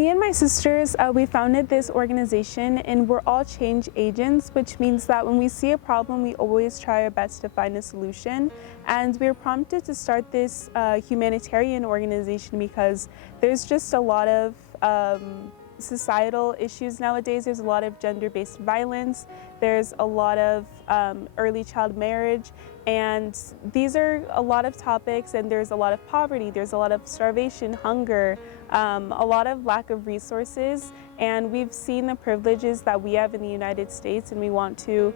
Me and my sisters, we founded this organization, and we're all change agents, which means that when we see a problem, we always try our best to find a solution. And we were prompted to start this humanitarian organization because there's just a lot of societal issues nowadays. There's a lot of gender-based violence. There's a lot of early child marriage. And these are a lot of topics, and there's a lot of poverty. There's a lot of starvation, hunger, a lot of lack of resources. And we've seen the privileges that we have in the United States, and we want to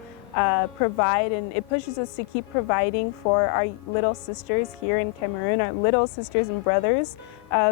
provide, and it pushes us to keep providing for our little sisters here in Cameroon, our little sisters and brothers,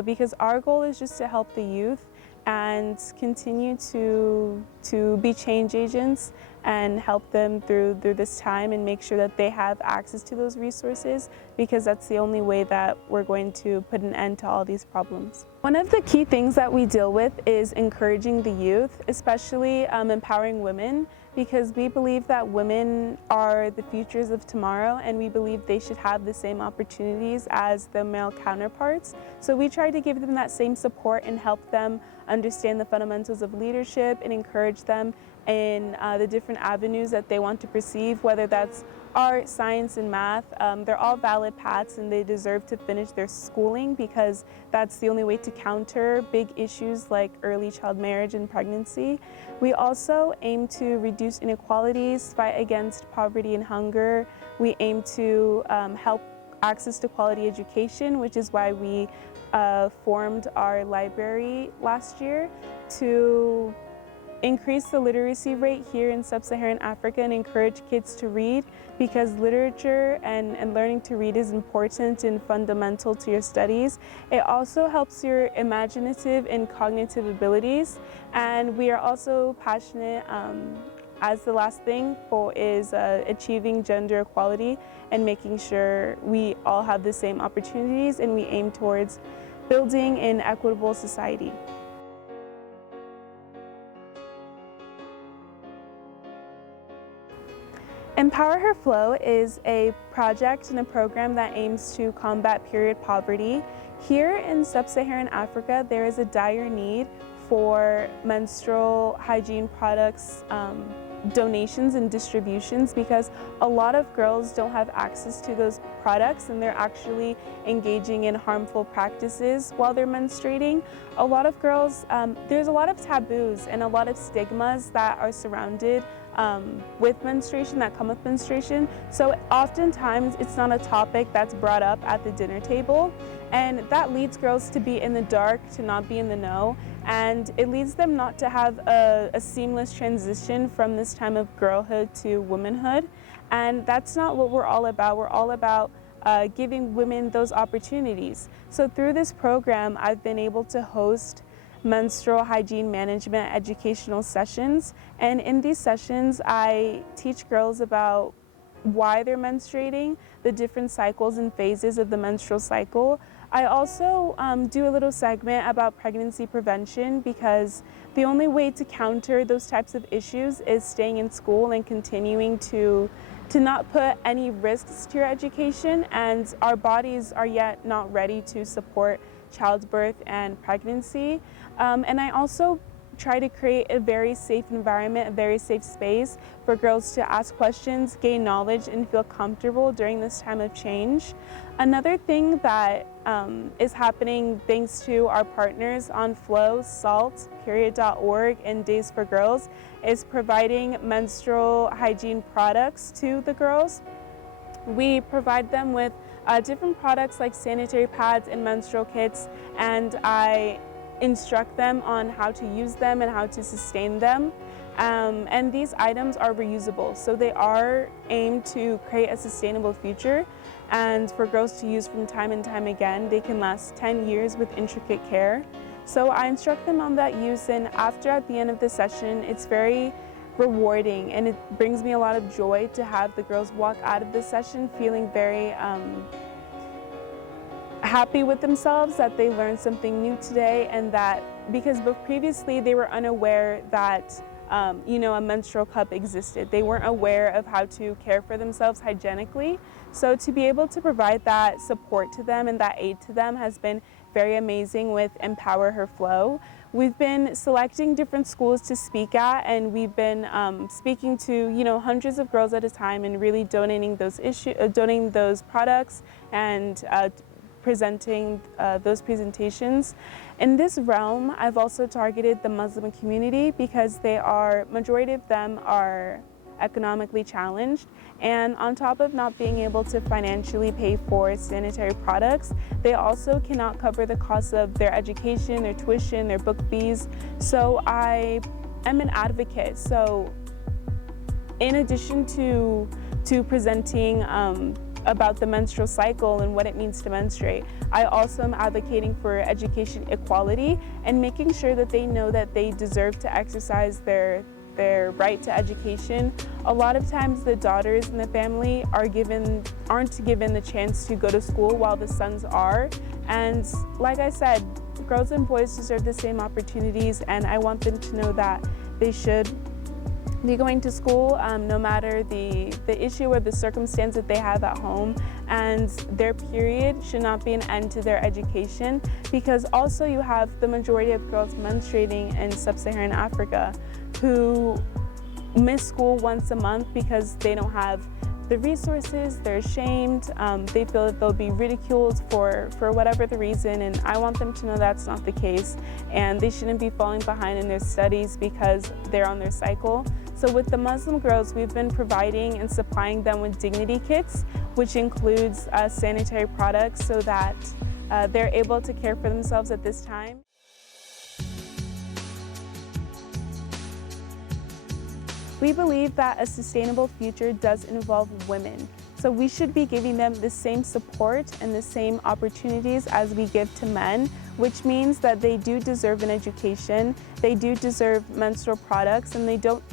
because our goal is just to help the youth and continue to be change agents and help them through this time and make sure that they have access to those resources, because that's the only way that we're going to put an end to all these problems. One of the key things that we deal with is encouraging the youth, especially empowering women, because we believe that women are the futures of tomorrow, and we believe they should have the same opportunities as the male counterparts. So we try to give them that same support and help them understand the fundamentals of leadership and encourage them in the different avenues that they want to perceive, whether that's art, science, and math. They're all valid paths, and they deserve to finish their schooling, because that's the only way to counter big issues like early child marriage and pregnancy. We also aim to reduce inequalities, fight against poverty and hunger. We aim to help access to quality education, which is why we formed our library last year to increase the literacy rate here in sub-Saharan Africa and encourage kids to read, because literature and learning to read is important and fundamental to your studies. It also helps your imaginative and cognitive abilities, and we are also passionate as the last thing is achieving gender equality and making sure we all have the same opportunities, and we aim towards building an equitable society. Empower Her Flow is a project and a program that aims to combat period poverty. Here in sub-Saharan Africa, there is a dire need for menstrual hygiene products donations and distributions, because a lot of girls don't have access to those products, and they're actually engaging in harmful practices while they're menstruating. A lot of girls, there's a lot of taboos and a lot of stigmas that are surrounded with menstruation, that come with menstruation. So oftentimes it's not a topic that's brought up at the dinner table, and that leads girls to be in the dark, to not be in the know, and it leads them not to have a seamless transition from this time of girlhood to womanhood. And that's not what we're all about. We're all about giving women those opportunities. So through this program, I've been able to host menstrual hygiene management educational sessions, and in these sessions I teach girls about why they're menstruating, the different cycles and phases of the menstrual cycle. I also do a little segment about pregnancy prevention, because the only way to counter those types of issues is staying in school and continuing to not put any risks to your education, and our bodies are yet not ready to support childbirth and pregnancy. And I also try to create a very safe environment, a very safe space for girls to ask questions, gain knowledge, and feel comfortable during this time of change. Another thing that is happening thanks to our partners on Flow, SALT, Period.org, and Days for Girls is providing menstrual hygiene products to the girls. We provide them with different products like sanitary pads and menstrual kits, and I instruct them on how to use them and how to sustain them. And these items are reusable, so they are aimed to create a sustainable future, and for girls to use from time and time again. They can last 10 years with intricate care. So I instruct them on that use, and at the end of the session, it's very rewarding, and it brings me a lot of joy to have the girls walk out of the session feeling very happy with themselves, that they learned something new today, and that because previously they were unaware that a menstrual cup existed. They weren't aware of how to care for themselves hygienically. So to be able to provide that support to them and that aid to them has been very amazing with Empower Her Flow. We've been selecting different schools to speak at, and we've been speaking to hundreds of girls at a time, and really donating those products and presenting those presentations. In this realm, I've also targeted the Muslim community because majority of them are economically challenged, and on top of not being able to financially pay for sanitary products, they also cannot cover the costs of their education, their tuition, their book fees. So I am an advocate. So in addition to presenting about the menstrual cycle and what it means to menstruate, I also am advocating for education equality and making sure that they know that they deserve to exercise their right to education. A lot of times the daughters in the family aren't given the chance to go to school while the sons are. And like I said, girls and boys deserve the same opportunities, and I want them to know that they should be going to school no matter the issue or the circumstance that they have at home, and their period should not be an end to their education, because also you have the majority of girls menstruating in sub-Saharan Africa who miss school once a month because they don't have the resources, they're ashamed, they feel that they'll be ridiculed for whatever the reason, and I want them to know that's not the case, and they shouldn't be falling behind in their studies because they're on their cycle. So with the Muslim girls, we've been providing and supplying them with dignity kits, which includes sanitary products so that they're able to care for themselves at this time. We believe that a sustainable future does involve women, so we should be giving them the same support and the same opportunities as we give to men, which means that they do deserve an education, they do deserve menstrual products, and they don't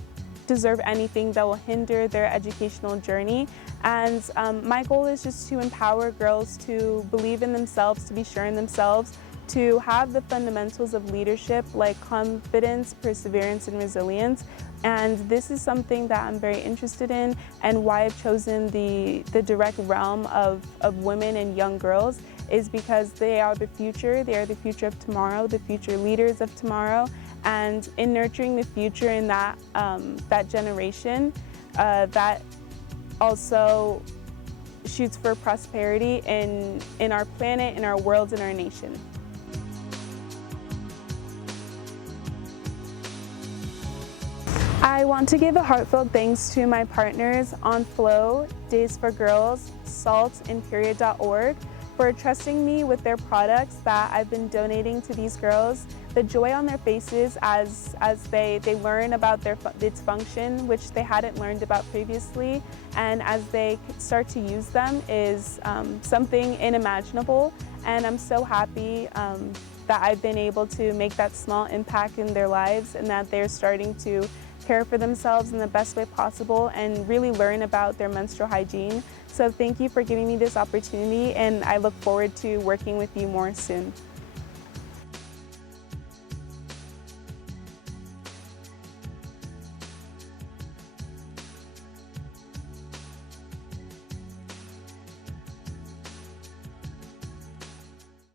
deserve anything that will hinder their educational journey. And my goal is just to empower girls to believe in themselves, to be sure in themselves, to have the fundamentals of leadership like confidence, perseverance, and resilience. And this is something that I'm very interested in, and why I've chosen the direct realm of women and young girls is because they are the future of tomorrow, the future leaders of tomorrow. And in nurturing the future in that generation, that also shoots for prosperity in our planet, in our world, in our nation. I want to give a heartfelt thanks to my partners on Flow, Days for Girls, SALT, and Period.org for trusting me with their products that I've been donating to these girls. The joy on their faces as they learn about its function, which they hadn't learned about previously, and as they start to use them is something unimaginable. And I'm so happy that I've been able to make that small impact in their lives, and that they're starting to care for themselves in the best way possible and really learn about their menstrual hygiene. So thank you for giving me this opportunity, and I look forward to working with you more soon.